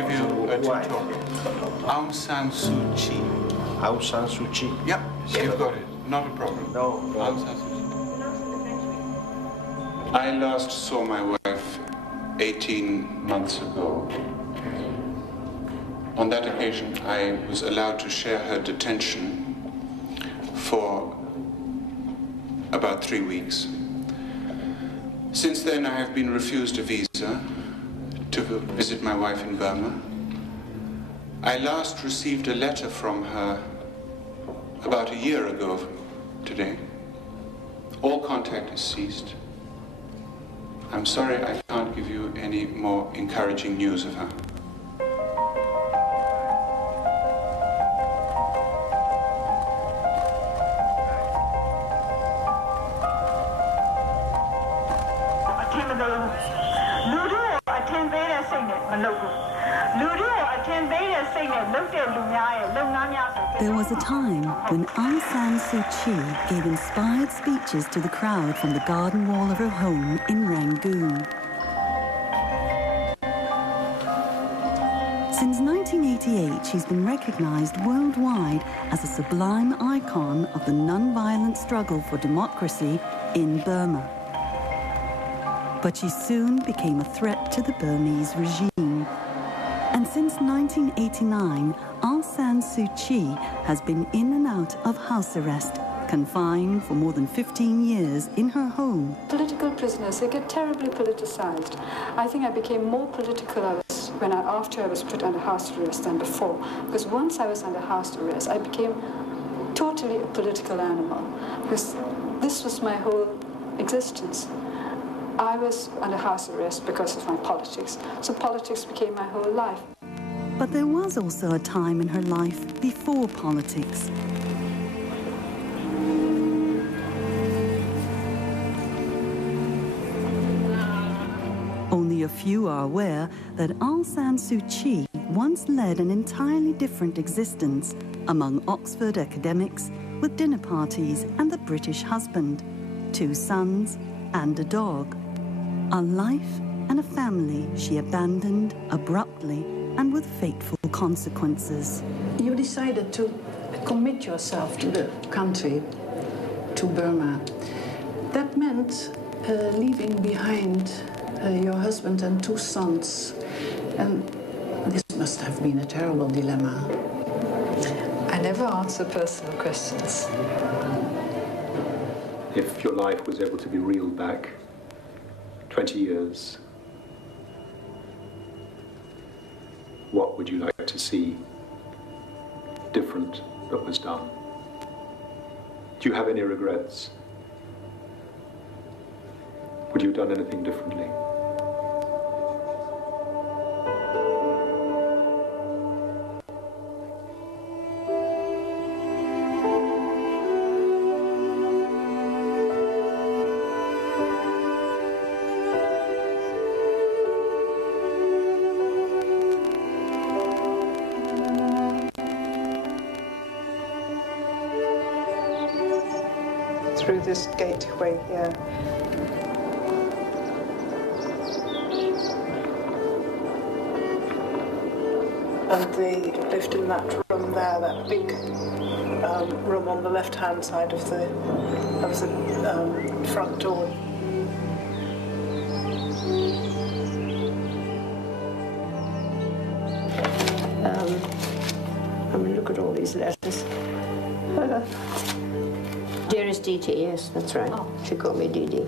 give you a tutorial. Aung San Suu Kyi. Aung San Suu Kyi? Yep, you've got it. Not a problem. No. Aung San Suu Kyi. I last saw my wife 18 months ago. On that occasion, I was allowed to share her detention for about 3 weeks. Since then, I have been refused a visa to visit my wife in Burma. I last received a letter from her about a year ago today. All contact is ceased. I'm sorry I can't give you any more encouraging news of her. There was a time when Aung San Suu Kyi gave inspired speeches to the crowd from the garden wall of her home in Rangoon. Since 1988, she's been recognized worldwide as a sublime icon of the non-violent struggle for democracy in Burma. But she soon became a threat to the Burmese regime. And since 1989, Aung San Suu Kyi has been in and out of house arrest, confined for more than 15 years in her home. Political prisoners, they get terribly politicized. I think I became more political after I was put under house arrest than before. Because once I was under house arrest, I became totally a political animal. Because this was my whole existence. I was under house arrest because of my politics. So politics became my whole life. But there was also a time in her life before politics. Only a few are aware that Aung San Suu Kyi once led an entirely different existence among Oxford academics with dinner parties and the British husband, 2 sons and a dog. A life and a family she abandoned abruptly and with fateful consequences. You decided to commit yourself to the country, to Burma. That meant leaving behind your husband and 2 sons. And this must have been a terrible dilemma. I never answer personal questions. If your life was able to be reeled back 20 years, what would you like to see different that was done? Do you have any regrets? Would you have done anything differently? Through this gateway here. And they lived in that room there, that big room on the left-hand side of the front door. I mean, look at all these letters. Dearest Dee Dee, yes, that's right. Oh. She called me Dee Dee.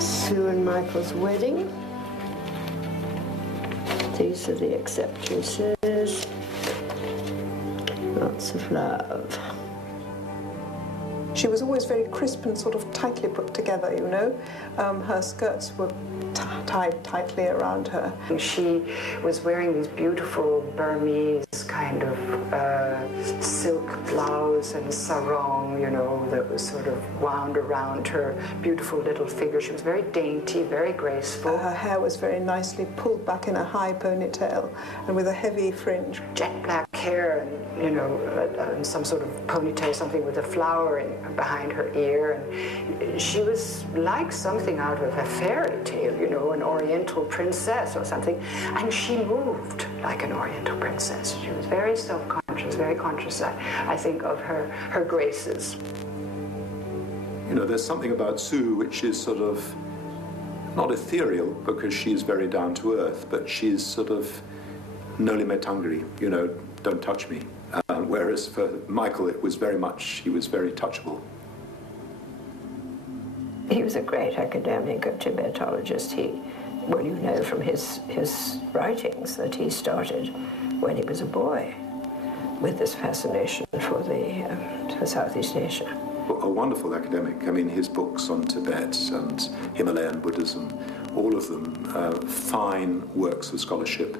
Sue and Michael's wedding. These are the acceptances. Lots of love. She was always very crisp and sort of tightly put together, you know. Her skirts were tied tightly around her. She was wearing these beautiful Burmese kind of silk blouse and sarong, you know, that was sort of wound around her beautiful little figure. She was very dainty, very graceful. Her hair was very nicely pulled back in a high ponytail and with a heavy fringe. Jet black hair and, you know, and some sort of ponytail, something with a flower behind her ear. And she was like something out of a fairy tale, you know, an Oriental princess or something. And she moved like an Oriental princess. She was very self-conscious, very conscious, I think, of her graces. You know, there's something about Sue which is sort of not ethereal, because she's very down to earth, but she's sort of noli me tangere, you know, don't touch me. Whereas for Michael, it was very much, he was very touchable. He was a great academic, a Tibetologist. Well, you know from his writings that he started when he was a boy with this fascination for Southeast Asia. A wonderful academic. I mean, his books on Tibet and Himalayan Buddhism, all of them fine works of scholarship.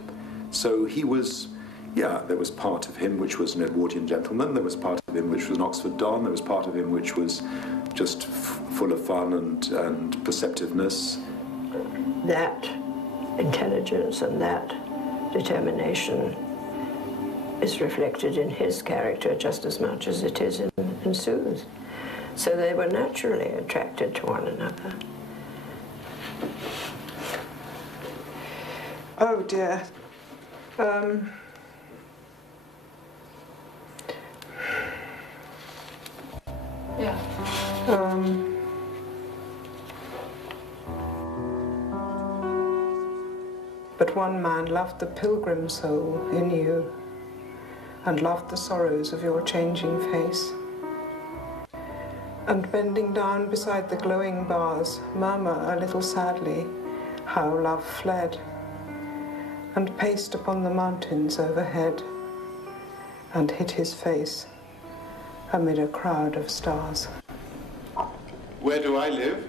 So he was, yeah, there was part of him which was an Edwardian gentleman, there was part of him which was an Oxford Don, there was part of him which was just full of fun and perceptiveness. That intelligence and that determination is reflected in his character just as much as it is in Sue's. So they were naturally attracted to one another. Oh dear. Yeah. But one man loved the pilgrim soul in you, and loved the sorrows of your changing face. And bending down beside the glowing bars, murmur a little sadly how love fled, and paced upon the mountains overhead, and hid his face amid a crowd of stars. Where do I live?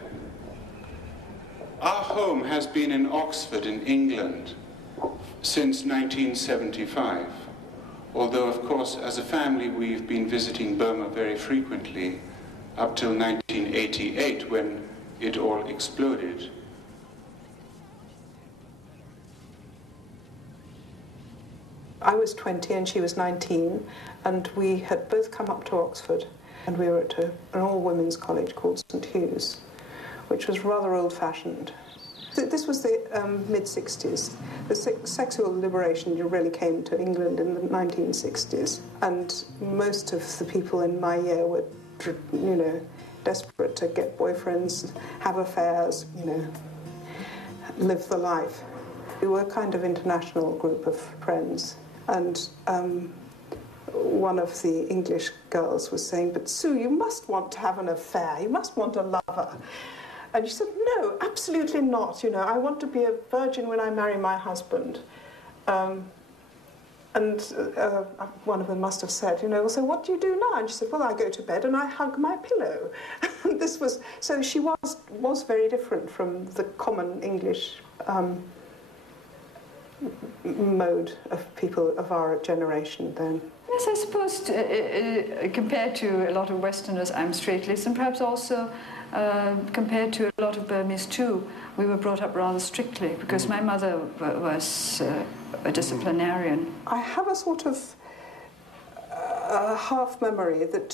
Our home has been in Oxford in England since 1975. Although, of course, as a family, we've been visiting Burma very frequently up till 1988, when it all exploded. I was 20 and she was 19, and we had both come up to Oxford, and we were at an all-women's college called St Hugh's, which was rather old-fashioned. This was the mid-60s. The sexual liberation really came to England in the 1960s, and most of the people in my year were, you know, desperate to get boyfriends, have affairs, you know, live the life. We were a kind of international group of friends, and one of the English girls was saying, "But Sue, you must want to have an affair, you must want a lover." And she said, "No, absolutely not, you know, I want to be a virgin when I marry my husband." And one of them must have said, you know, "Well, so what do you do now?" And she said, "Well, I go to bed and I hug my pillow." And this was, so she was very different from the common English mode of people of our generation then. Yes, I suppose compared to a lot of Westerners, I'm straight-laced, and perhaps also compared to a lot of Burmese too, we were brought up rather strictly, because my mother was a disciplinarian. I have a sort of half memory that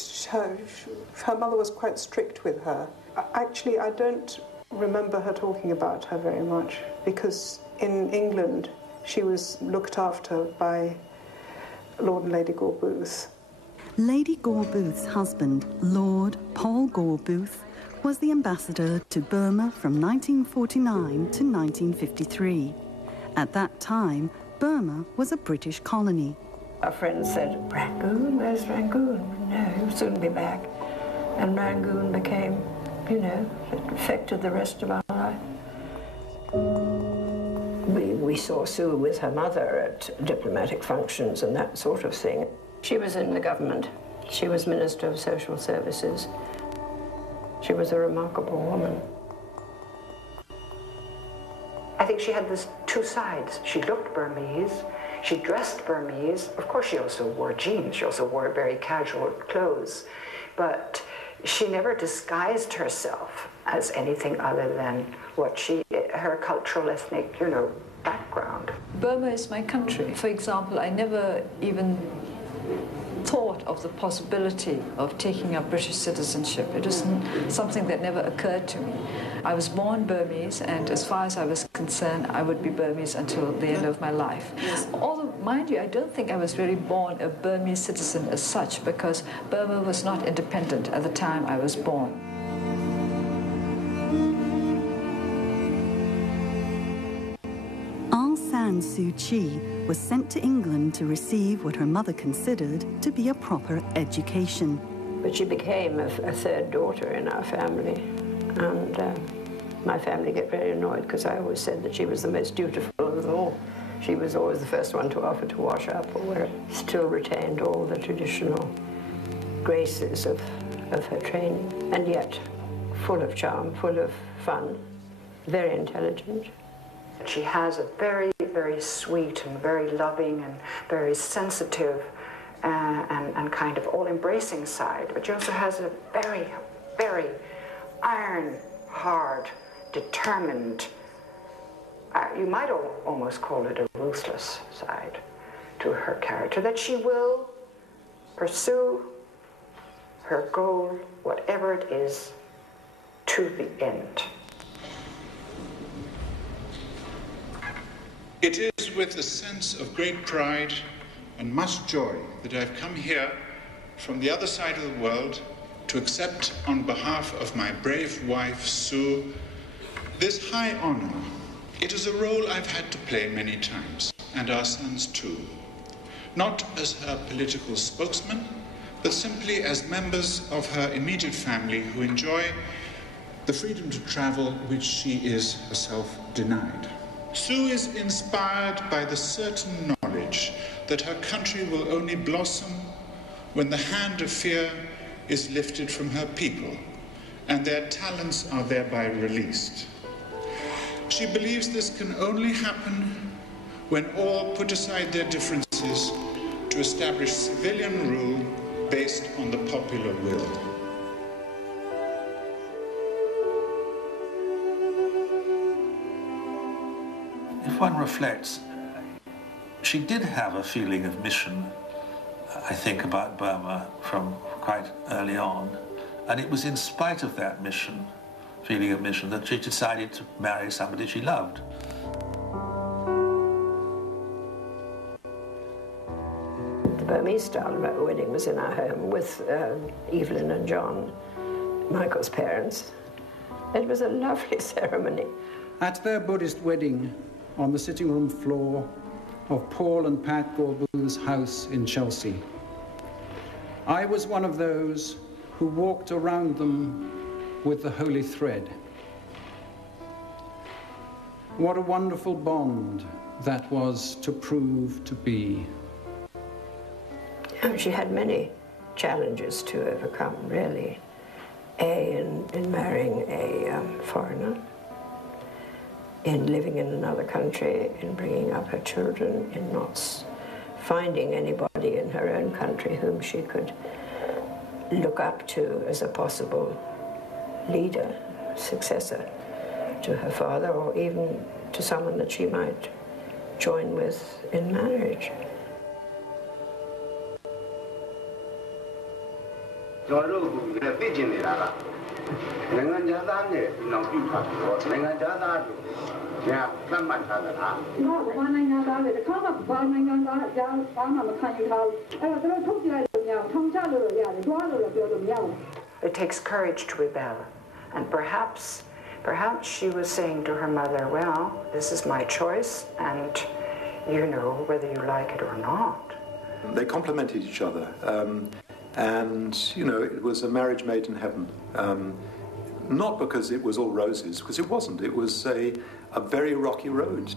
her mother was quite strict with her. Actually, I don't remember her talking about her very much, because in England she was looked after by Lord and Lady Gore Booth. Lady Gore Booth's husband, Lord Paul Gore Booth, was the ambassador to Burma from 1949 to 1953. At that time, Burma was a British colony. Our friends said, "Rangoon? Where's Rangoon?" No, he'll soon be back. And Rangoon became, you know, it affected the rest of our life. We saw Sue with her mother at diplomatic functions and that sort of thing. She was in the government. She was Minister of Social Services. She was a remarkable woman. I think she had these two sides. She looked Burmese, she dressed Burmese. Of course, she also wore jeans, she also wore very casual clothes, but she never disguised herself as anything other than what her cultural, ethnic, you know, background. Burma is my country. For example, I never even thought of the possibility of taking up British citizenship. It was something that never occurred to me. I was born Burmese, and as far as I was concerned, I would be Burmese until the end of my life. Although, mind you, I don't think I was really born a Burmese citizen as such, because Burma was not independent at the time I was born. Aung San Suu Kyi was sent to England to receive what her mother considered to be a proper education. But she became a third daughter in our family, and my family get very annoyed because I always said that she was the most dutiful of them all. She was always the first one to offer to wash up or wear. Still retained all the traditional graces of her training, and yet full of charm, full of fun, very intelligent. She has a very, very sweet and very loving and very sensitive and kind of all-embracing side, but she also has a very, very iron, hard, determined, you might almost call it a ruthless side to her character, that she will pursue her goal, whatever it is, to the end. It is with a sense of great pride and much joy that I've come here from the other side of the world to accept on behalf of my brave wife, Sue, this high honor. It is a role I've had to play many times, and our sons too. Not as her political spokesman, but simply as members of her immediate family who enjoy the freedom to travel which she is herself denied. Sue is inspired by the certain knowledge that her country will only blossom when the hand of fear is lifted from her people and their talents are thereby released. She believes this can only happen when all put aside their differences to establish civilian rule based on the popular will. If one reflects, she did have a feeling of mission, I think, about Burma from quite early on. And it was in spite of that mission, feeling of mission, that she decided to marry somebody she loved. The Burmese style wedding was in our home with Evelyn and John, Michael's parents. It was a lovely ceremony. At their Buddhist wedding, on the sitting room floor of Paul and Pat Gorboo's house in Chelsea, I was one of those who walked around them with the holy thread. What a wonderful bond that was to prove to be. She had many challenges to overcome, really. In marrying a foreigner, in living in another country, in bringing up her children, in not finding anybody in her own country whom she could look up to as a possible leader, successor to her father, or even to someone that she might join with in marriage. It takes courage to rebel, and perhaps she was saying to her mother, well, this is my choice, and you know whether you like it or not. They complemented each other, and you know, it was a marriage made in heaven. Not because it was all roses, because it wasn't. It was a very rocky road.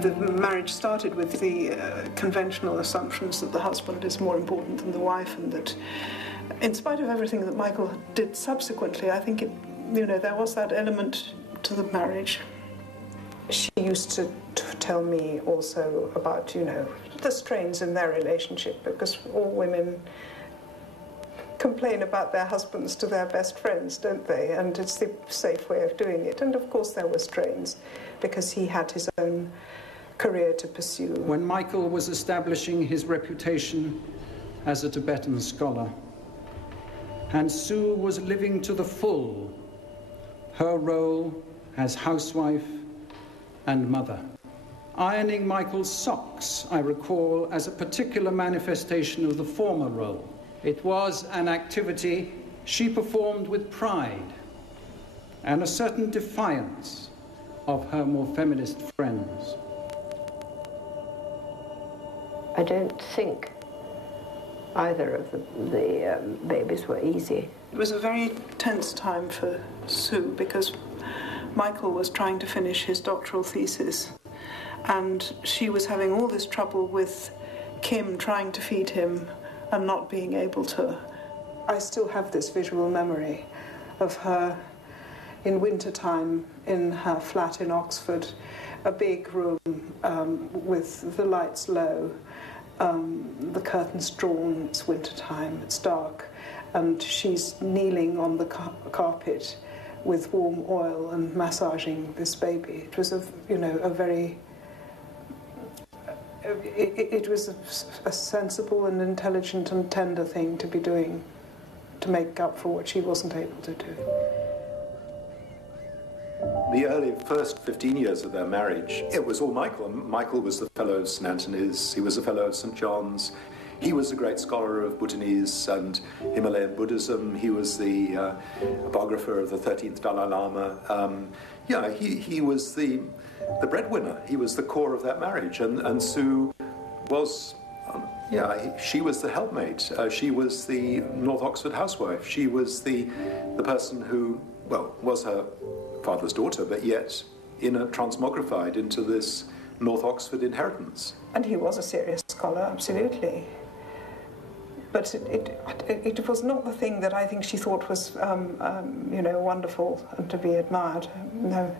The marriage started with the conventional assumptions that the husband is more important than the wife, and that in spite of everything that Michael did subsequently, I think there was that element to the marriage. She used to tell me also about, the strains in their relationship, because all women complain about their husbands to their best friends, don't they? And it's the safe way of doing it. And of course there were strains, because he had his own career to pursue. When Michael was establishing his reputation as a Tibetan scholar, and Sue was living to the full her role as housewife and mother. Ironing Michael's socks, I recall, as a particular manifestation of the former role. It was an activity she performed with pride and a certain defiance of her more feminist friends. I don't think either of the babies were easy. It was a very tense time for Sue, because Michael was trying to finish his doctoral thesis, and she was having all this trouble with Kim trying to feed him and not being able to. I still have this visual memory of her in wintertime in her flat in Oxford, a big room with the lights low, the curtains drawn, it's wintertime, it's dark, and she's kneeling on the carpet with warm oil and massaging this baby. It was a very... It was a sensible and intelligent and tender thing to be doing to make up for what she wasn't able to do. The early first 15 years of their marriage, it was all Michael. Michael was the fellow of St. Antony's, he was the fellow of St. John's. He was a great scholar of Bhutanese and Himalayan Buddhism. He was the biographer of the 13th Dalai Lama. He was the breadwinner. He was the core of that marriage. And Sue was, she was the helpmate. She was the North Oxford housewife. She was the person who, was her father's daughter, but yet transmogrified into this North Oxford inheritance. And he was a serious scholar, absolutely. But it was not the thing that I think she thought was, wonderful and to be admired. No.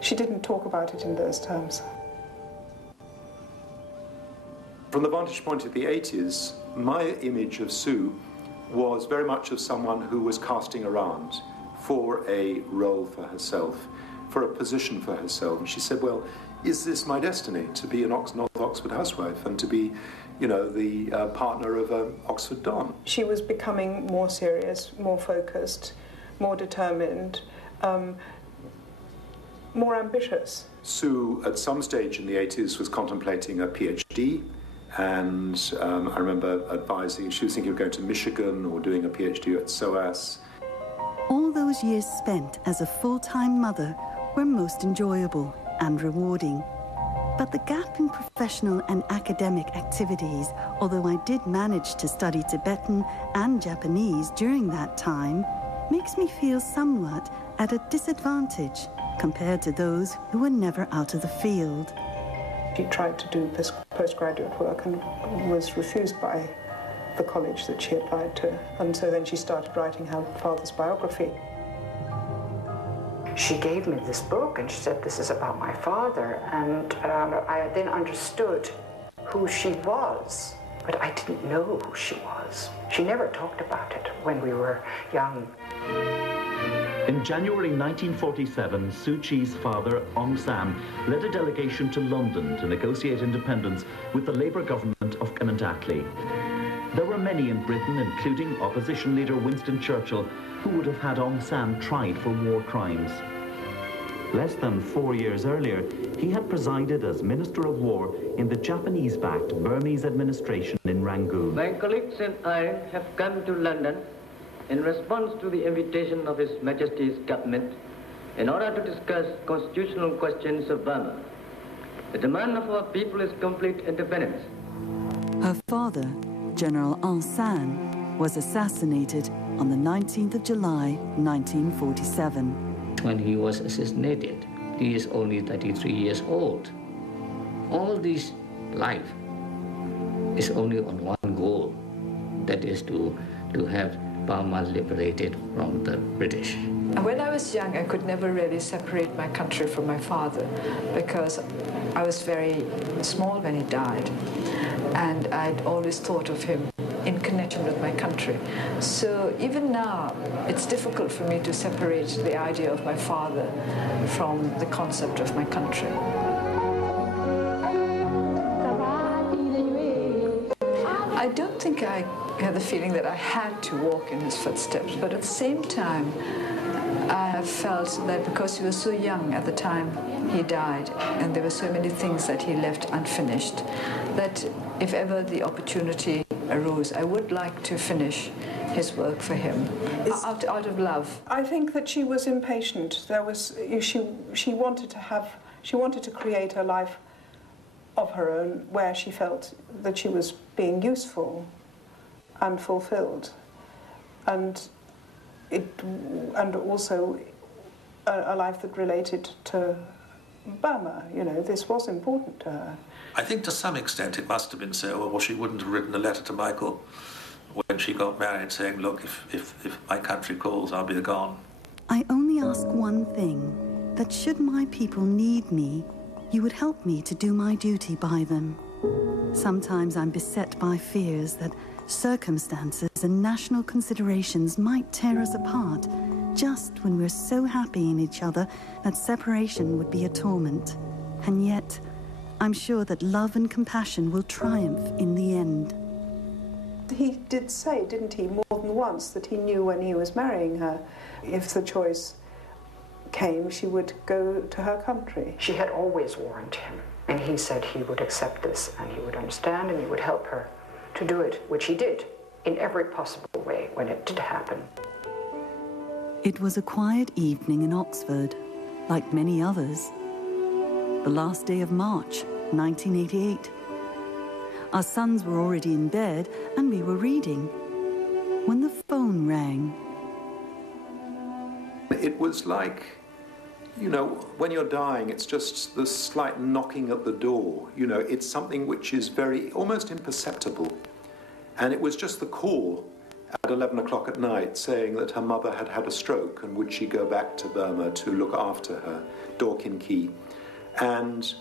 She didn't talk about it in those terms. From the vantage point of the 80s, my image of Sue was very much of someone who was casting around for a role for herself, for a position for herself. And she said, well, is this my destiny, to be an North Oxford housewife and to be, the partner of an Oxford Don? She was becoming more serious, more focused, more determined, more ambitious. Sue, at some stage in the 80s, was contemplating a PhD, and I remember advising, she was thinking of going to Michigan or doing a PhD at SOAS. All those years spent as a full-time mother were most enjoyable and rewarding. But the gap in professional and academic activities, although I did manage to study Tibetan and Japanese during that time, makes me feel somewhat at a disadvantage compared to those who were never out of the field. She tried to do this postgraduate work and was refused by the college that she applied to, and so then she started writing her father's biography. She gave me this book and she said, this is about my father, and I then understood who she was, but I didn't know who she was. She never talked about it when we were young. In January 1947, Suu Kyi's father, Aung San, led a delegation to London to negotiate independence with the Labour government of Clement Attlee. There were many in Britain, including opposition leader Winston Churchill, who would have had Aung San tried for war crimes. Less than 4 years earlier, he had presided as Minister of War in the Japanese-backed Burmese administration in Rangoon. My colleagues and I have come to London in response to the invitation of His Majesty's government in order to discuss constitutional questions of Burma. The demand of our people is complete independence. Her father, General Aung San, was assassinated on the 19th of July, 1947. When he was assassinated, he is only 33 years old. All this life is only on one goal, that is to have Burma liberated from the British. When I was young, I could never really separate my country from my father because I was very small when he died. And I'd always thought of him in connection with my country. So even now, it's difficult for me to separate the idea of my father from the concept of my country. I don't think I had the feeling that I had to walk in his footsteps, but at the same time, I have felt that because he was so young at the time he died, and there were so many things that he left unfinished, that if ever the opportunity arose, I would like to finish his work for him, out of love. I think that she was impatient. She wanted to create a life of her own where she felt that she was being useful and fulfilled, and also a life that related to Burma. You know, this was important to her. I think to some extent it must have been so, or she wouldn't have written a letter to Michael when she got married saying, look, if my country calls, I'll be gone. I only ask one thing, that should my people need me, you would help me to do my duty by them. Sometimes I'm beset by fears that circumstances and national considerations might tear us apart just when we're so happy in each other that separation would be a torment. And yet, I'm sure that love and compassion will triumph in the end. He did say, didn't he, more than once, that he knew when he was marrying her, if the choice came, she would go to her country. She had always warned him, and he said he would accept this, and he would understand, and he would help her to do it, which he did, in every possible way when it did happen. It was a quiet evening in Oxford, like many others. The last day of March, 1988. Our sons were already in bed, and we were reading, when the phone rang. It was like, you know, when you're dying, it's just the slight knocking at the door. You know, it's something which is almost imperceptible. And it was just the call at 11 o'clock at night saying that her mother had had a stroke and would she go back to Burma to look after her, Dorkin Key. And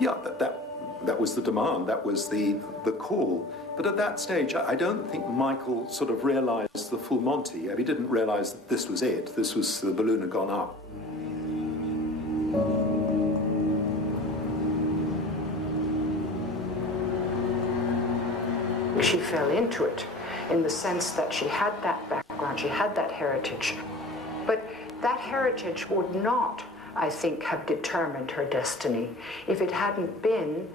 yeah, that was the demand, that was the call. But at that stage, I don't think Michael sort of realized the full Monty. He didn't realize that this was it. The balloon had gone up. She fell into it in the sense that she had that background, she had that heritage. But that heritage would not, I think, have determined her destiny if it hadn't been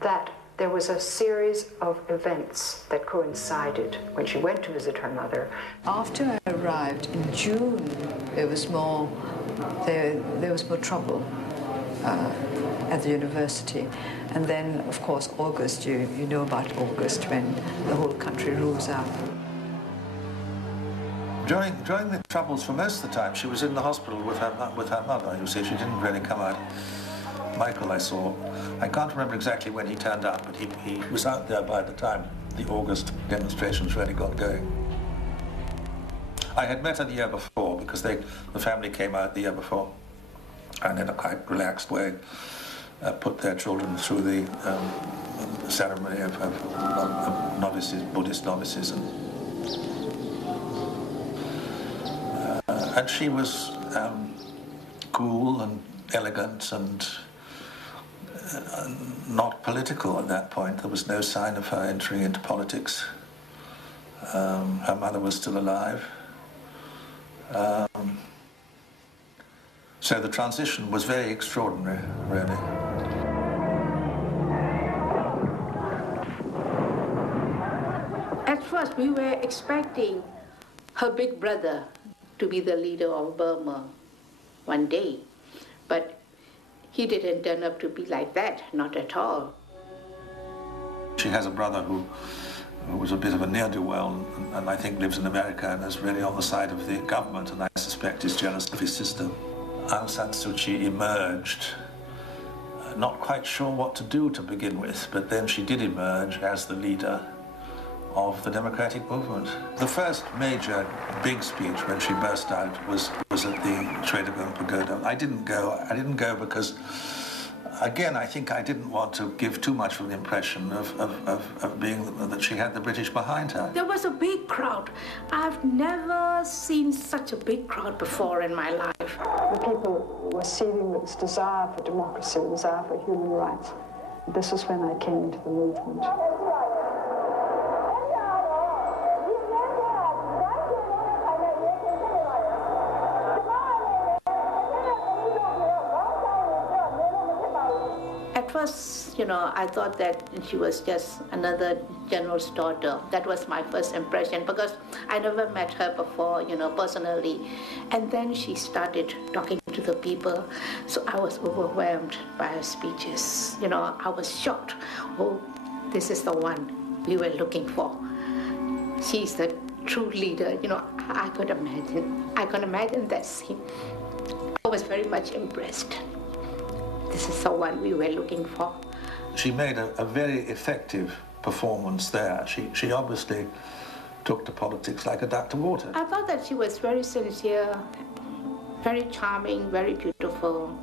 that there was a series of events that coincided when she went to visit her mother. After I arrived in June, there was more trouble at the university. And then, of course, August, you know about August, when the whole country rose up. During the troubles, for most of the time, she was in the hospital with her mother. You see, she didn't really come out. Michael, I saw. I can't remember exactly when he turned up, but he was out there by the time the August demonstrations really got going. I had met her the year before because the family came out the year before, and in a quite relaxed way put their children through the ceremony of novices, Buddhist novices, and she was cool and elegant and not political at that point. There was no sign of her entering into politics. Her mother was still alive. So the transition was very extraordinary, really. At first, we were expecting her big brother to be the leader of Burma one day, but he didn't turn up to be like that, not at all. She has a brother who was a bit of a ne'er-do-well, and I think lives in America and is really on the side of the government, and I suspect is jealous of his sister. Aung San Suu Kyi emerged, not quite sure what to do to begin with, but then she did emerge as the leader of the democratic movement. The first major big speech when she burst out was at the Choi Pagoda. I didn't go because again, I think I didn't want to give too much of an impression of being that she had the British behind her. There was a big crowd. I've never seen such a big crowd before in my life. The people were seething with this desire for democracy, desire for human rights. This is when I came into the movement. At first, I thought that she was just another general's daughter. That was my first impression because I never met her before, personally. And then she started talking to the people. So I was overwhelmed by her speeches. I was shocked. Oh, this is the one we were looking for. She's the true leader. I could imagine that scene. I was very much impressed. This is the one we were looking for. She made a very effective performance there. She obviously took to politics like a duck to water. I thought that she was very sincere, very charming, very beautiful.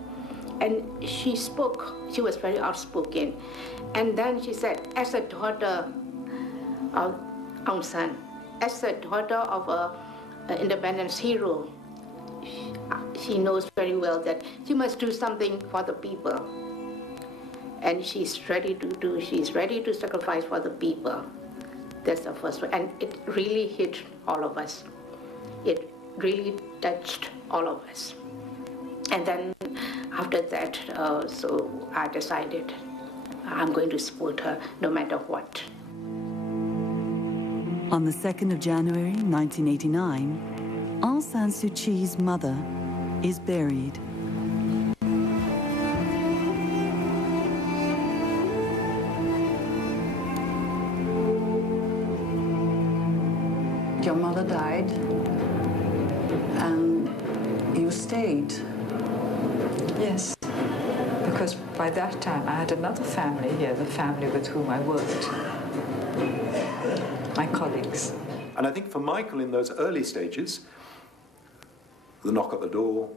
And she was very outspoken. And then she said, as a daughter of Aung San, as a daughter of an independence hero, she knows very well that she must do something for the people. And she's ready to sacrifice for the people. That's the first one. And it really hit all of us. It really touched all of us. And then after that, so I decided I'm going to support her no matter what. On the 2nd of January 1989, Aung San Suu Kyi's mother is buried. Your mother died, and you stayed. Yes, because by that time I had another family here, the family with whom I worked, my colleagues. And I think for Michael in those early stages, the knock at the door,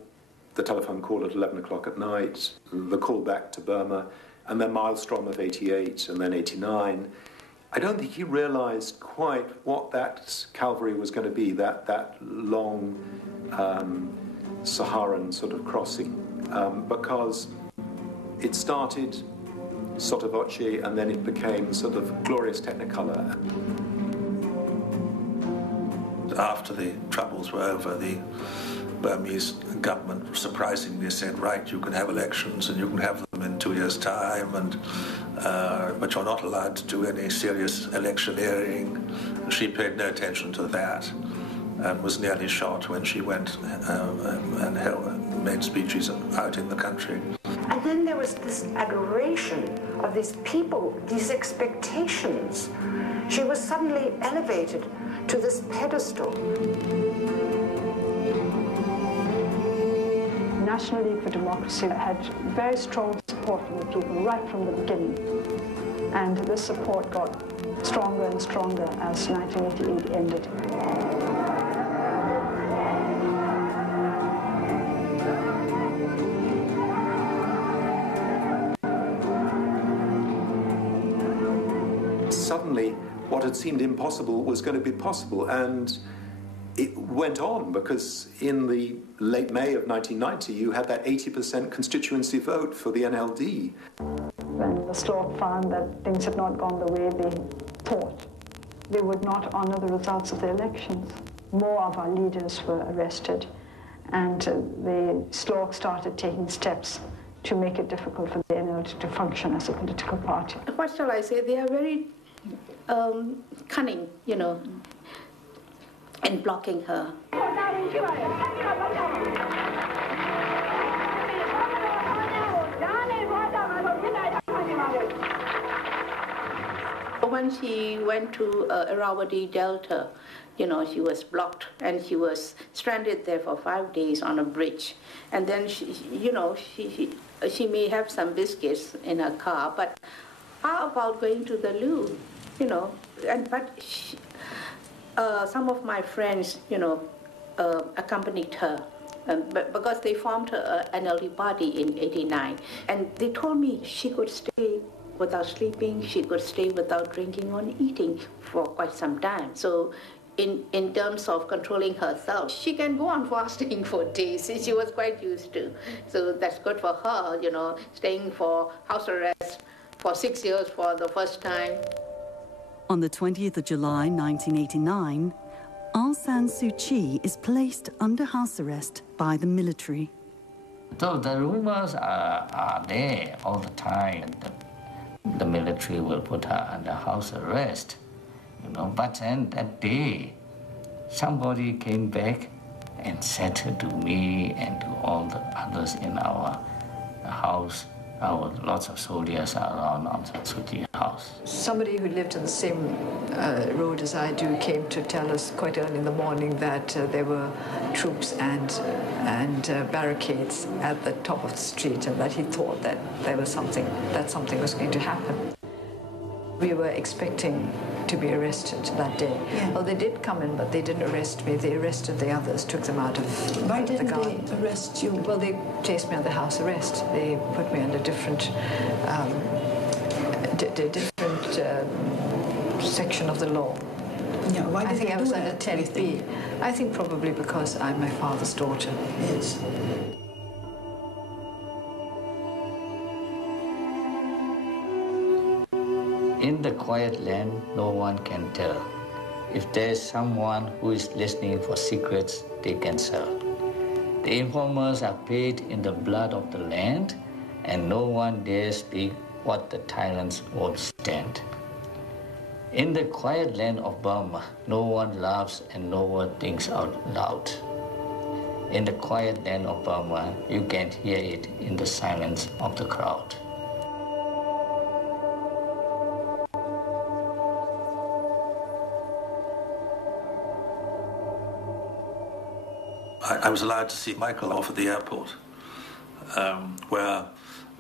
the telephone call at 11 o'clock at night, the call back to Burma, and then Maelstrom of 88 and then 89, I don't think he realized quite what that Calvary was going to be, that long Saharan sort of crossing, because it started sotto voce and then it became sort of glorious technicolor. After the troubles were over, the Burmese government surprisingly said, right, you can have elections and you can have them in 2 years' time, and but you're not allowed to do any serious electioneering. She paid no attention to that and was nearly shot when she went and made speeches out in the country. And then there was this adoration of these people, these expectations. She was suddenly elevated to this pedestal. National League for Democracy had very strong support from the people right from the beginning. And this support got stronger and stronger as 1988 ended. Suddenly, what had seemed impossible was going to be possible, and it went on, because in the late May of 1990, you had that 80% constituency vote for the NLD. When the Stork found that things had not gone the way they thought, they would not honor the results of the elections. More of our leaders were arrested, and the Stork started taking steps to make it difficult for the NLD to function as a political party. What shall I say? They are very cunning, in blocking her. When she went to Irrawaddy Delta, she was blocked and she was stranded there for 5 days on a bridge. And then she may have some biscuits in her car, but how about going to the loo? Some of my friends, accompanied her But because they formed an early party in '89, and they told me she could stay without sleeping, she could stay without drinking or eating for quite some time. So in terms of controlling herself, she can go on fasting for days. She was quite used to. So that's good for her, you know, staying for house arrest for 6 years for the first time. On the 20th of July 1989, Aung San Suu Kyi is placed under house arrest by the military. So the rumors are there all the time. The military will put her under house arrest, you know. But then that day, somebody came back and said to me and to all the others in our house, lots of soldiers are around Aung San Suu Kyi's house. Somebody who lived on the same road as I do came to tell us quite early in the morning that there were troops and barricades at the top of the street, and that he thought that something was going to happen. We were expecting to be arrested that day. Yeah. Well, they did come in, but they didn't arrest me. They arrested the others, took them out of Why the garden. didn't they arrest you? Well, they placed me under house arrest. They put me under different section of the law. Yeah, why I think I was do under that, 10B. I think probably because I'm my father's daughter. Yes. In the quiet land, no one can tell. If there's someone who is listening for secrets, they can sell. The informers are paid in the blood of the land, and no one dares speak what the tyrants won't stand. In the quiet land of Burma, no one laughs and no one thinks out loud. In the quiet land of Burma, you can hear it in the silence of the crowd. I was allowed to see Michael off at the airport, where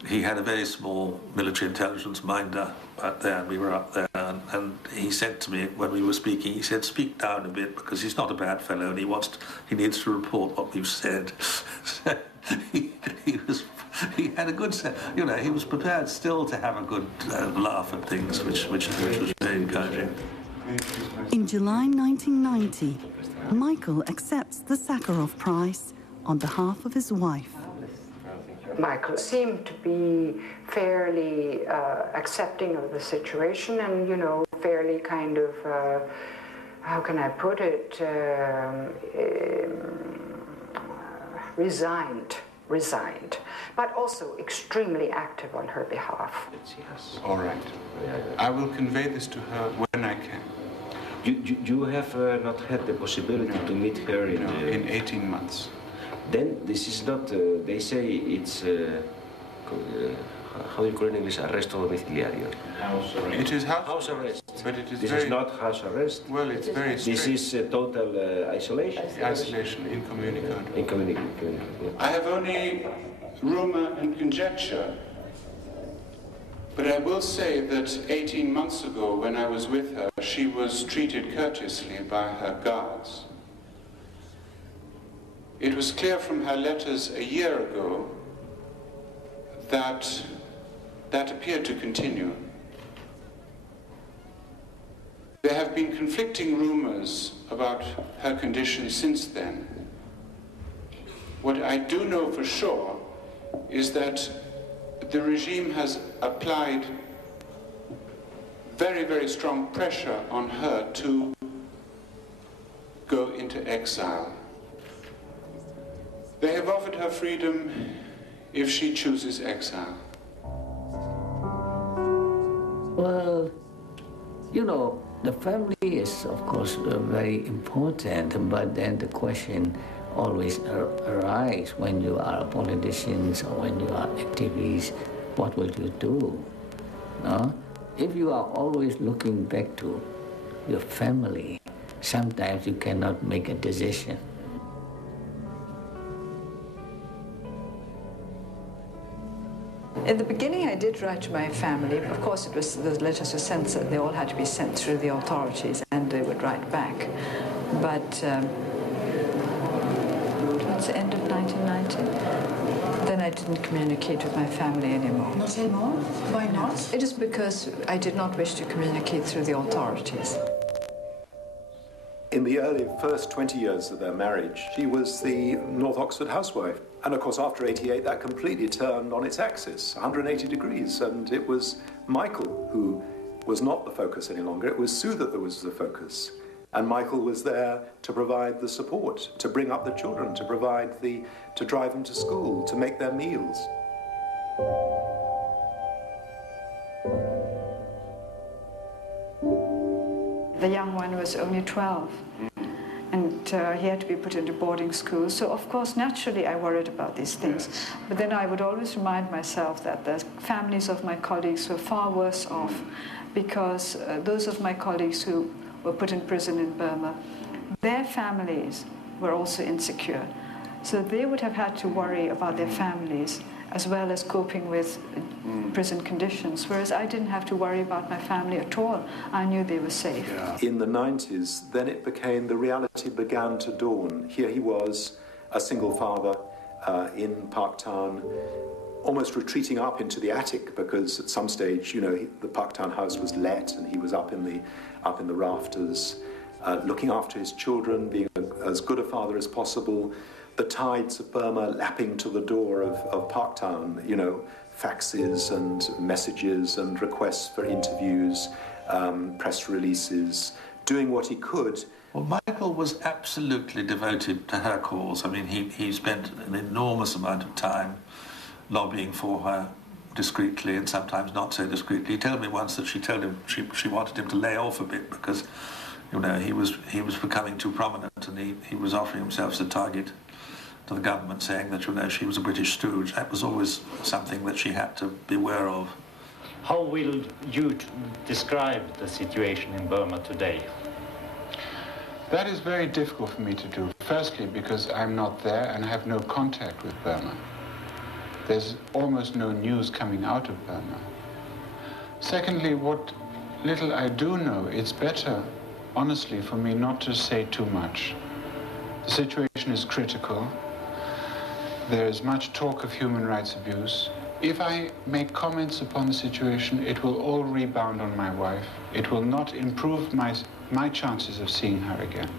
he had a very small military intelligence minder out there, and we were up there, and he said to me when we were speaking, he said, "Speak down a bit, because he's not a bad fellow, and he needs to report what we've said." So he had a good sense, you know, he was prepared still to have a good laugh at things, which was very encouraging. In July 1990, Michael accepts the Sakharov Prize on behalf of his wife. Michael seemed to be fairly accepting of the situation and, you know, fairly kind of, how can I put it, resigned, but also extremely active on her behalf. Yes. All right. I will convey this to her when I can. You have not had the possibility to meet her in 18 months. Then this is not, they say it's, how do you call it in English, arresto domiciliario? House arrest. It is house arrest. But it is this is not house arrest. Well, it's very strict. This is total isolation. Isolation, incommunicado. Incommunicado. I have only rumor and conjecture. But I will say that 18 months ago, when I was with her, she was treated courteously by her guards. It was clear from her letters a year ago that that appeared to continue. There have been conflicting rumors about her condition since then. What I do know for sure is that the regime has applied very, very strong pressure on her to go into exile. They have offered her freedom if she chooses exile. Well, you know, the family is, of course, very important, but then the question always arises when you are politicians or when you are activists, what will you do? No? If you are always looking back to your family, sometimes you cannot make a decision. In the beginning, I did write to my family. Of course, the letters were censored. They all had to be sent through the authorities, and they would write back. But towards the end of 1990. Then I didn't communicate with my family anymore. Not anymore? Why not? It is because I did not wish to communicate through the authorities. In the early first 20 years of their marriage, she was the North Oxford housewife. And of course, after 88, that completely turned on its axis, 180 degrees. And it was Michael who was not the focus any longer. It was Sue that was the focus. And Michael was there to provide the support, to bring up the children, to drive them to school, to make their meals. The young one was only 12, and he had to be put into boarding school. So, of course, naturally, I worried about these things. Yes. But then I would always remind myself that the families of my colleagues were far worse off, because those of my colleagues who were put in prison in Burma, their families were also insecure. So they would have had to worry about their families as well as coping with prison conditions, whereas I didn't have to worry about my family at all. I knew they were safe. Yeah. In the 90s, then the reality began to dawn. Here he was, a single father in Parktown, almost retreating up into the attic, because at some stage, the Parktown house was let and he was up in the rafters, looking after his children, being as good a father as possible. The tides of Burma lapping to the door of Parktown, faxes and messages and requests for interviews, press releases, doing what he could. Well, Michael was absolutely devoted to her cause. I mean, he spent an enormous amount of time lobbying for her discreetly and sometimes not so discreetly. He told me once that she told him she wanted him to lay off a bit because, he was becoming too prominent, and he was offering himself as a target to the government, saying that, she was a British stooge. That was always something that she had to beware of. How will you describe the situation in Burma today? That is very difficult for me to do. Firstly, because I'm not there and have no contact with Burma. There's almost no news coming out of Burma. Secondly, what little I do know, it's better, honestly, for me not to say too much. The situation is critical. There is much talk of human rights abuse. If I make comments upon the situation, it will all rebound on my wife. It will not improve my chances of seeing her again.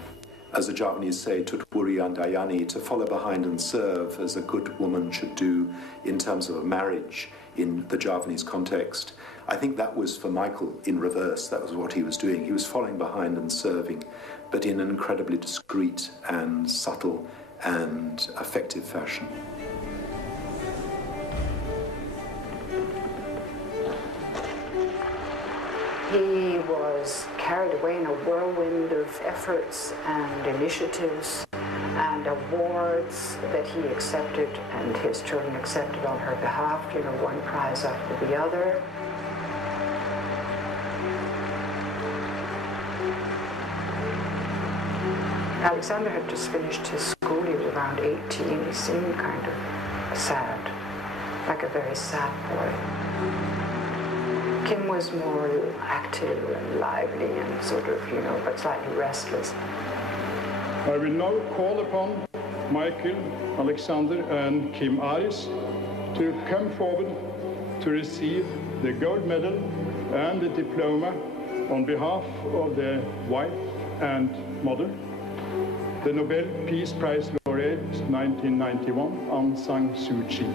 As the Javanese say, tutpuri andayani, to follow behind and serve, as a good woman should do in terms of a marriage in the Javanese context. I think that was for Michael in reverse. That was what he was doing. He was following behind and serving, but in an incredibly discreet and subtle and effective fashion. He was carried away in a whirlwind of efforts and initiatives and awards that he accepted and his children accepted on her behalf, one prize after the other. Alexander had just finished his school. He was around 18. He seemed kind of sad, like a very sad boy. Kim was more active and lively and sort of, but slightly restless. I will now call upon Michael, Alexander and Kim Aris to come forward to receive the gold medal and the diploma on behalf of their wife and mother, the Nobel Peace Prize laureate 1991, Aung San Suu Kyi.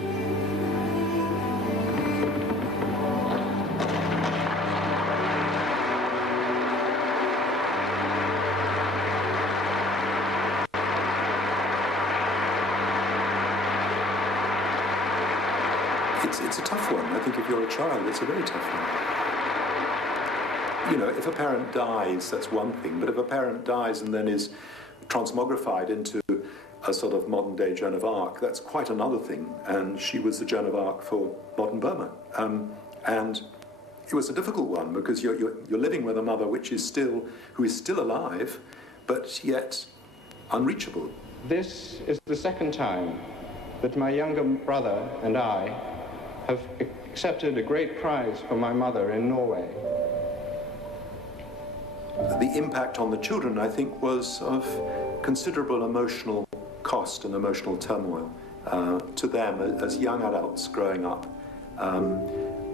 It's a tough one. I think if you're a child, it's a very tough one. If a parent dies, that's one thing, but if a parent dies and then is transmogrified into a sort of modern-day Joan of Arc, that's quite another thing, and she was the Joan of Arc for modern Burma. And it was a difficult one, because you're living with a mother who is still alive, but yet unreachable. This is the second time that my younger brother and I have accepted a great prize for my mother in Norway. The impact on the children, I think, was of considerable emotional cost and emotional turmoil to them as young adults growing up,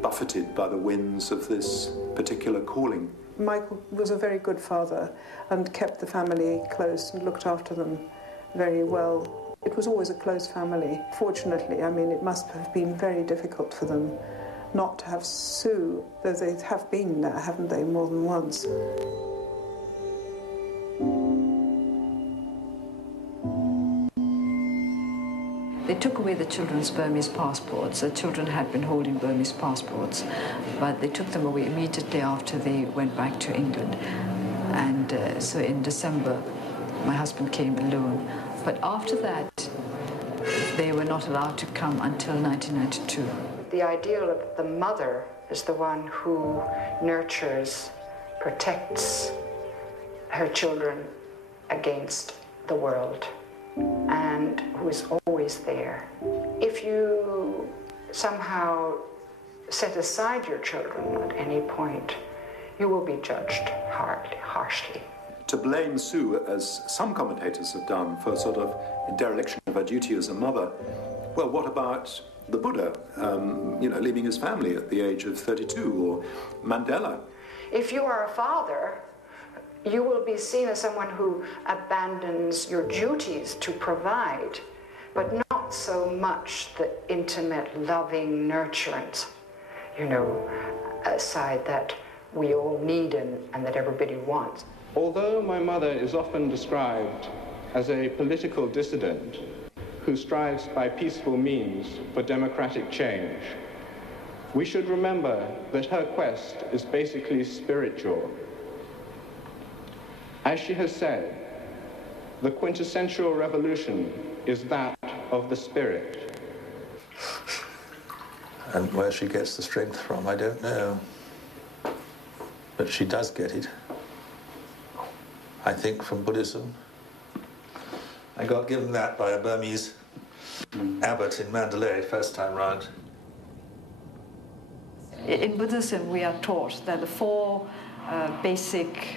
buffeted by the winds of this particular calling. Michael was a very good father and kept the family close and looked after them very well. It was always a close family. Fortunately, I mean, it must have been very difficult for them not to have Sue, though they have been there, haven't they, more than once. They took away the children's Burmese passports. The children had been holding Burmese passports, but they took them away immediately after they went back to England. And so in December, my husband came alone. But after that, they were not allowed to come until 1992. The ideal of the mother is the one who nurtures, protects her children against the world, and who is always there. If you somehow set aside your children at any point, you will be judged harshly. To blame Sue, as some commentators have done, for sort of dereliction of her duty as a mother, well, what about the Buddha, you know, leaving his family at the age of 32, or Mandela? If you are a father, you will be seen as someone who abandons your duties to provide, but not so much the intimate, loving nurturance, you know, side that we all need and that everybody wants. Although my mother is often described as a political dissident who strives by peaceful means for democratic change, we should remember that her quest is basically spiritual. As she has said, the quintessential revolution is that of the spirit. And where she gets the strength from, I don't know. But she does get it. I think from Buddhism. I got given that by a Burmese abbot in Mandalay first time round. In Buddhism, we are taught that the four basic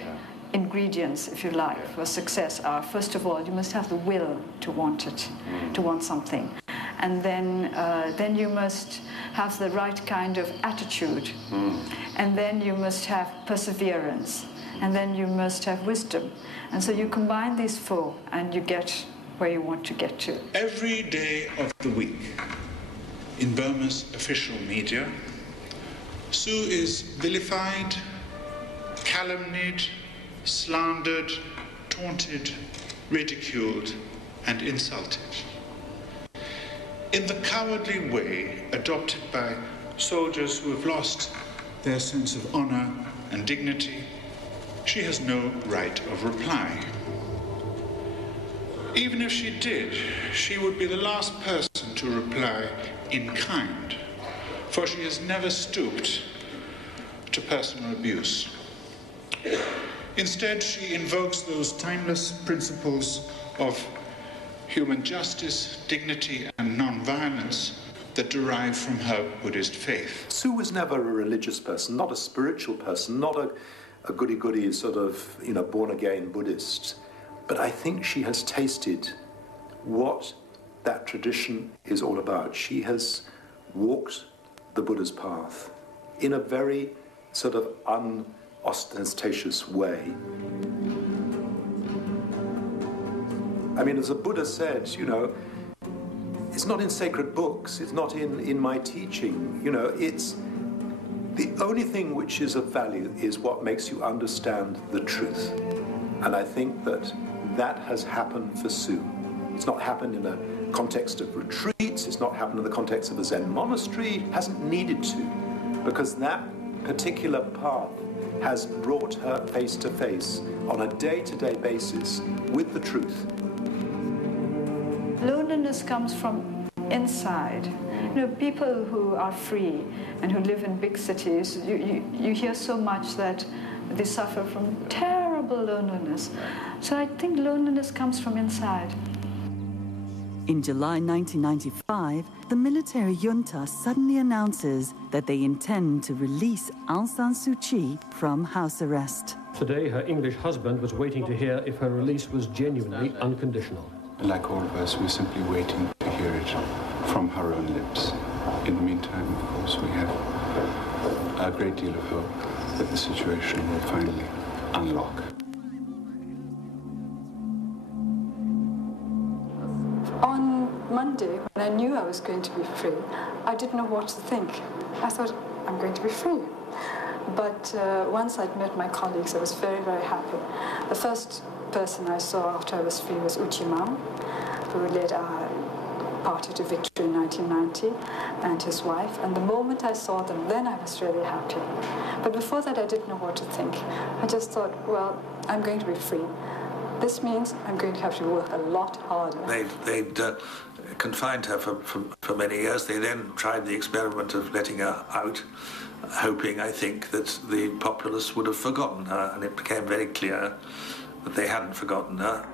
ingredients, if you like, for success are, first of all, you must have the will to want it, to want something. And then you must have the right kind of attitude. And then you must have perseverance. And then you must have wisdom. And so you combine these four and you get where you want to get to. Every day of the week in Burma's official media, Sue is vilified, calumniated, slandered, taunted, ridiculed, and insulted. In the cowardly way adopted by soldiers who have lost their sense of honor and dignity, she has no right of reply. Even if she did, she would be the last person to reply in kind, for she has never stooped to personal abuse. Instead, she invokes those timeless principles of human justice, dignity, and non-violence that derive from her Buddhist faith. Sue was never a religious person, not a spiritual person, not a goody-goody sort of, you know, born-again Buddhist. But I think she has tasted what that tradition is all about. She has walked the Buddha's path in a very sort of unostentatious way. I mean, as the Buddha said, you know, it's not in sacred books, it's not in my teaching, you know, it's the only thing which is of value is what makes you understand the truth. And I think that that has happened for Sue. It's not happened in a context of retreats, it's not happened in the context of a Zen monastery, it hasn't needed to, because that particular path has brought her face to face on a day-to-day basis with the truth. Loneliness comes from inside. You know, people who are free and who live in big cities, you hear so much that they suffer from terrible loneliness. So I think loneliness comes from inside. In July 1995, the military junta suddenly announces that they intend to release Aung San Suu Kyi from house arrest. Today, her English husband was waiting to hear if her release was genuinely unconditional. Like all of us, we're simply waiting to hear it from her own lips. In the meantime, of course, we have a great deal of hope that the situation will finally unlock. On Monday, when I knew I was going to be free, I didn't know what to think. I thought, I'm going to be free. But once I'd met my colleagues, I was very, very happy. The first person I saw after I was free was Uchimam, who led our party to victory in 1990, and his wife. And the moment I saw them, then I was really happy. But before that, I didn't know what to think. I just thought, well, I'm going to be free. This means I'm going to have to work a lot harder. They'd confined her for many years. They then tried the experiment of letting her out, hoping, I think, that the populace would have forgotten her, and it became very clear that they hadn't forgotten her.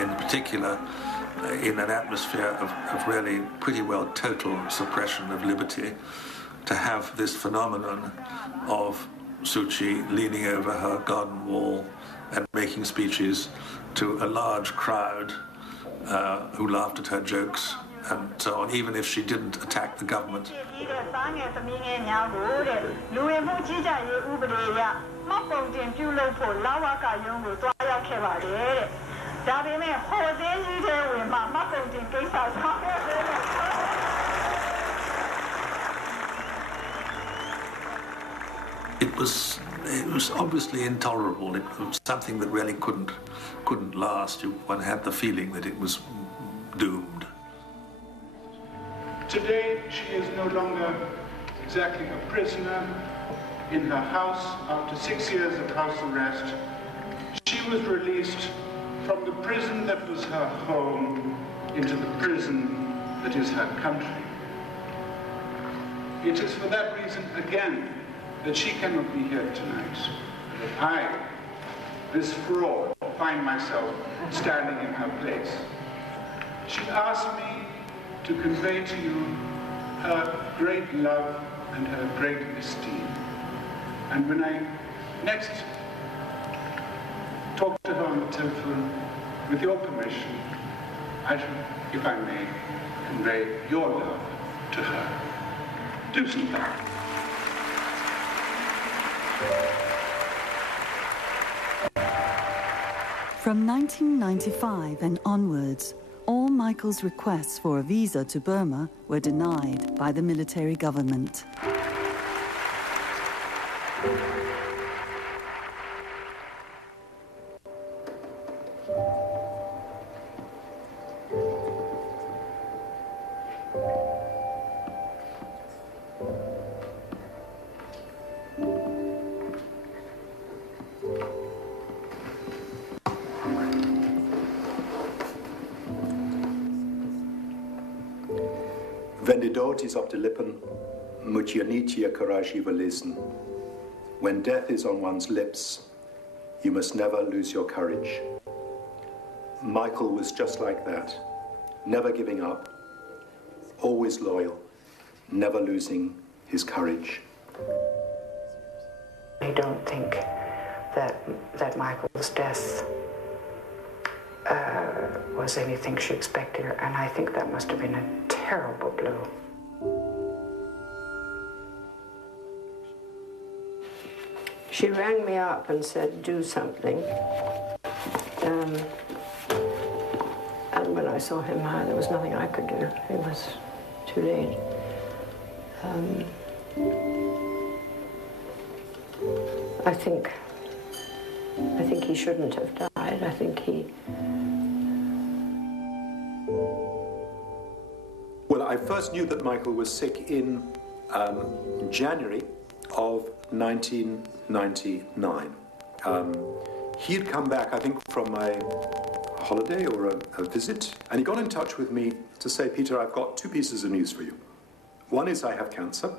In particular, in an atmosphere of really pretty well total suppression of liberty, to have this phenomenon of Suu Kyi leaning over her garden wall and making speeches to a large crowd who laughed at her jokes and so on, even if she didn't attack the government. It was obviously intolerable. It was something that really couldn't last. One had the feeling that it was doomed. Today, she is no longer exactly a prisoner in her house after 6 years of house arrest. She was released from the prison that was her home into the prison that is her country. It is for that reason, again, that she cannot be here tonight. That I, this fraud, find myself standing in her place. She asked me to convey to you her great love and her great esteem. And when I next talk to her on the telephone, with your permission, I shall, if I may, convey your love to her. Do something. From 1995 and onwards, all Michael's requests for a visa to Burma were denied by the military government. Wenn de dood is op de lippen, moet je niet je courage verliezen. When death is on one's lips, you must never lose your courage. Michael was just like that, never giving up, always loyal, never losing his courage. I don't think that Michael's death was anything she expected, and I think that must have been a terrible blow. She rang me up and said, do something. And when I saw him, there was nothing I could do. It was too late. I think he shouldn't have died. I think he... Well, I first knew that Michael was sick in January of 1999. He'd come back, I think, from a holiday or a visit, and he got in touch with me to say, Peter, I've got two pieces of news for you. One is I have cancer,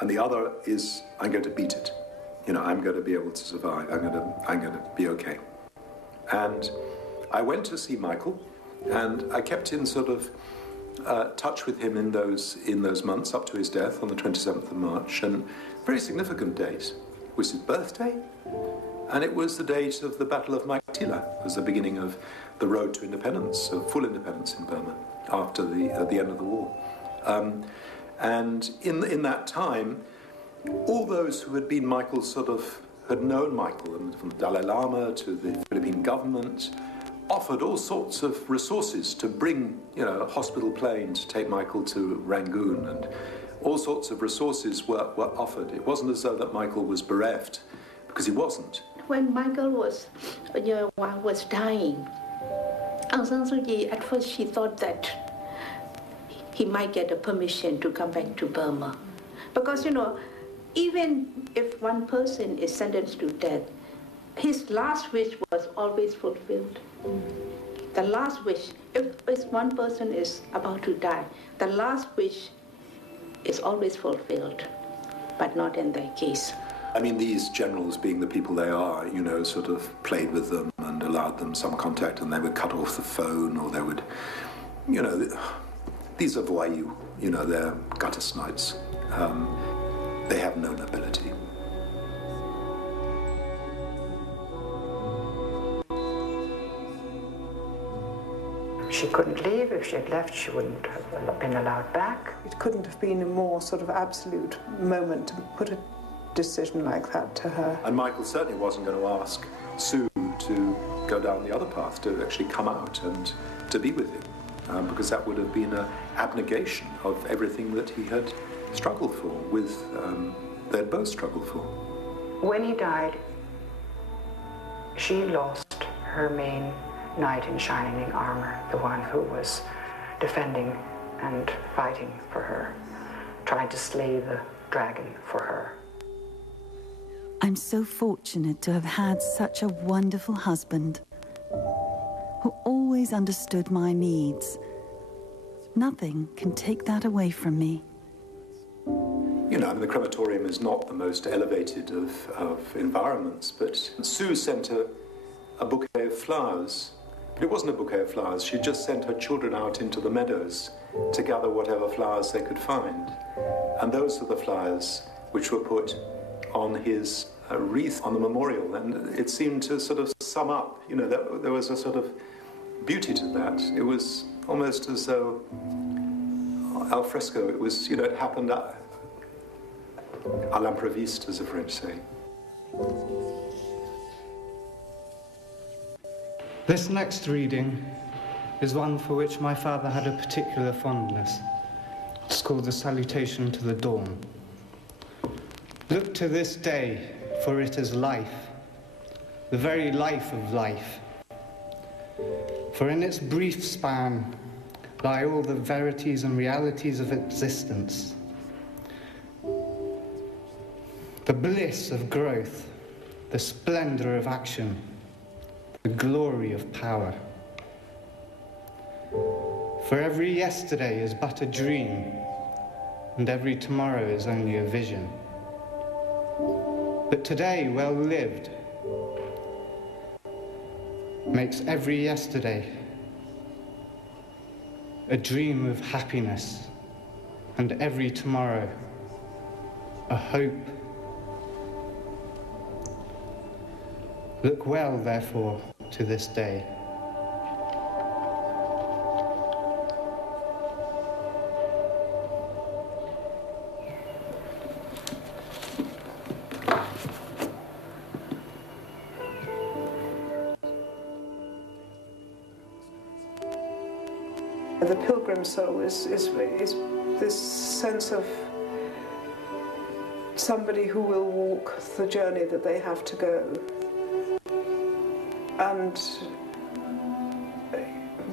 and the other is I'm going to beat it. you know, I'm going to be able to survive. I'm going to be okay. And I went to see Michael, and I kept in sort of touch with him in those months up to his death on the 27th of March. And a very significant date was his birthday, and it was the date of the Battle of Maitila. It was the beginning of the road to independence, of full independence in Burma after the end of the war. And in that time, all those who had been Michael's had known Michael, and from the Dalai Lama to the Philippine government, offered all sorts of resources to bring, you know, a hospital plane to take Michael to Rangoon, and all sorts of resources were offered. It wasn't as though that Michael was bereft, because he wasn't. When Michael was dying, Aung San Suu Kyi, at first she thought that he might get a permission to come back to Burma. Because, you know, even if one person is sentenced to death, his last wish was always fulfilled. The last wish, if one person is about to die, the last wish is always fulfilled, but not in their case. I mean, these generals, being the people they are, you know, sort of played with them and allowed them some contact, and they would cut off the phone, or they would, you know, these are voyous, you know, they're gutter snipes. They have no nobility. She couldn't leave. If she had left, she wouldn't have been allowed back. It couldn't have been a more sort of absolute moment to put a decision like that to her. And Michael certainly wasn't going to ask Sue to go down the other path, to actually come out and to be with him, because that would have been an abnegation of everything that he had struggled for, they'd both struggled for. When he died, she lost her main knight in shining armor, the one who was defending and fighting for her, trying to slay the dragon for her. I'm so fortunate to have had such a wonderful husband who always understood my needs. Nothing can take that away from me. You know, I mean, the crematorium is not the most elevated of environments, but Sue sent a bouquet of flowers. But it wasn't a bouquet of flowers. She just sent her children out into the meadows to gather whatever flowers they could find. And those are the flowers which were put on his wreath on the memorial. And it seemed to sort of sum up, you know, there was a sort of beauty to that. It was almost as though al fresco, it was, you know, it happened à l'improviste, as the French say. This next reading is one for which my father had a particular fondness. It's called The Salutation to the Dawn. Look to this day, for it is life, the very life of life. For in its brief span lie all the verities and realities of existence. The bliss of growth, the splendor of action, the glory of power. For every yesterday is but a dream, and every tomorrow is only a vision. But today, well lived, makes every yesterday a dream of happiness, and every tomorrow a hope. Look well, therefore, to this day. The pilgrim soul is this sense of somebody who will walk the journey that they have to go. And,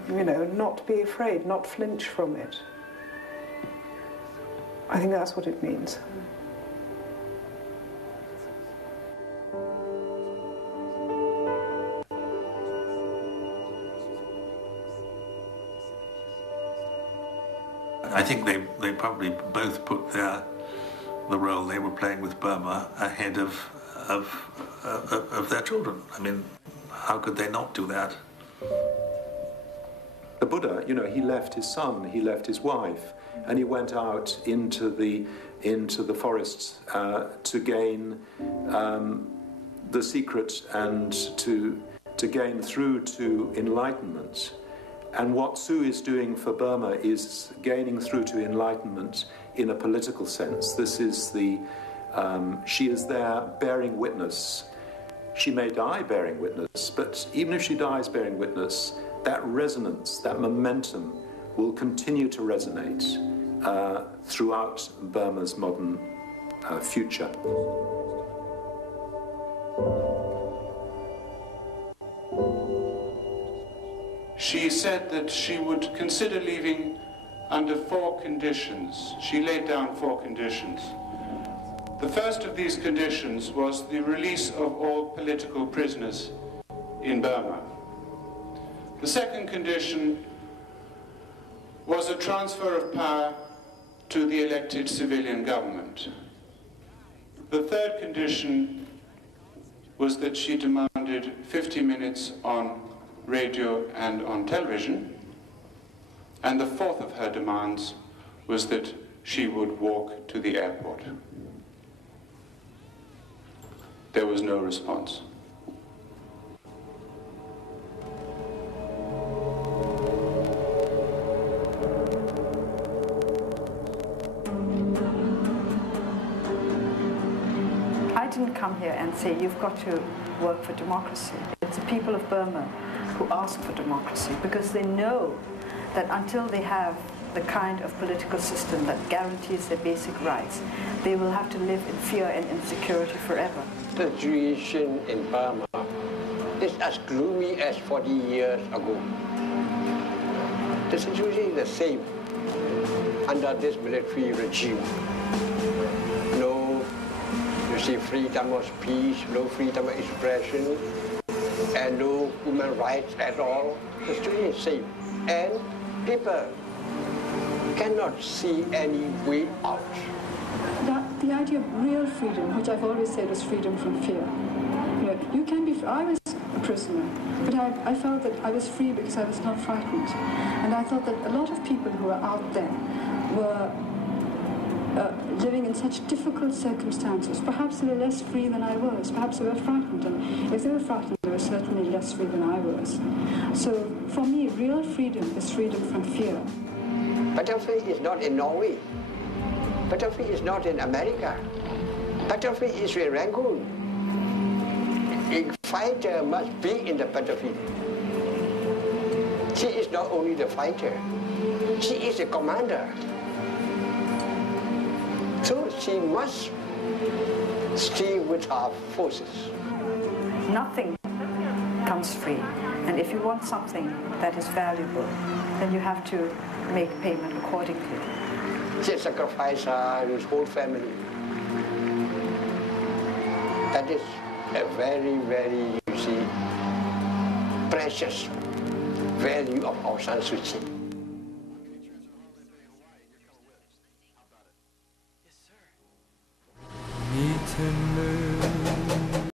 you know, not be afraid, not flinch from it. I think that's what it means. I think they probably both put the role they were playing with Burma ahead of of their children. I mean, how could they not do that? The Buddha, you know, he left his son, he left his wife, and he went out into the forests to gain the secret and to gain through to enlightenment. And what Sue is doing for Burma is gaining through to enlightenment in a political sense. This is the, she is there bearing witness. She may die bearing witness, but even if she dies bearing witness, that resonance, that momentum will continue to resonate throughout Burma's modern future. She said that she would consider leaving under 4 conditions. She laid down 4 conditions. The first of these conditions was the release of all political prisoners in Burma. The second condition was a transfer of power to the elected civilian government. The third condition was that she demanded 50 minutes on radio and on television. And the fourth of her demands was that she would walk to the airport. There was no response. I didn't come here and say, you've got to work for democracy. It's the people of Burma who ask for democracy because they know that until they have the kind of political system that guarantees their basic rights, they will have to live in fear and insecurity forever. The situation in Burma is as gloomy as 40 years ago. The situation is the same under this military regime. No, you see, freedom of speech, no freedom of expression, and no human rights at all. The situation is the same. And people cannot see any way out. The idea of real freedom, which I've always said is freedom from fear. You know, you can be, I was a prisoner, but I felt that I was free because I was not frightened. And I thought that a lot of people who were out there were living in such difficult circumstances. Perhaps they were less free than I was. Perhaps they were frightened. And if they were frightened, they were certainly less free than I was. So for me, real freedom is freedom from fear. Battlefield is not in Norway. Battlefield is not in America. Battlefield is in Rangoon. A fighter must be in the battlefield. She is not only the fighter, she is the commander. So she must stay with our forces. Nothing comes free. And if you want something that is valuable, then you have to make payment accordingly. She sacrificed his whole family. That is a very, very, you see, precious value of Aung San Suu Kyi.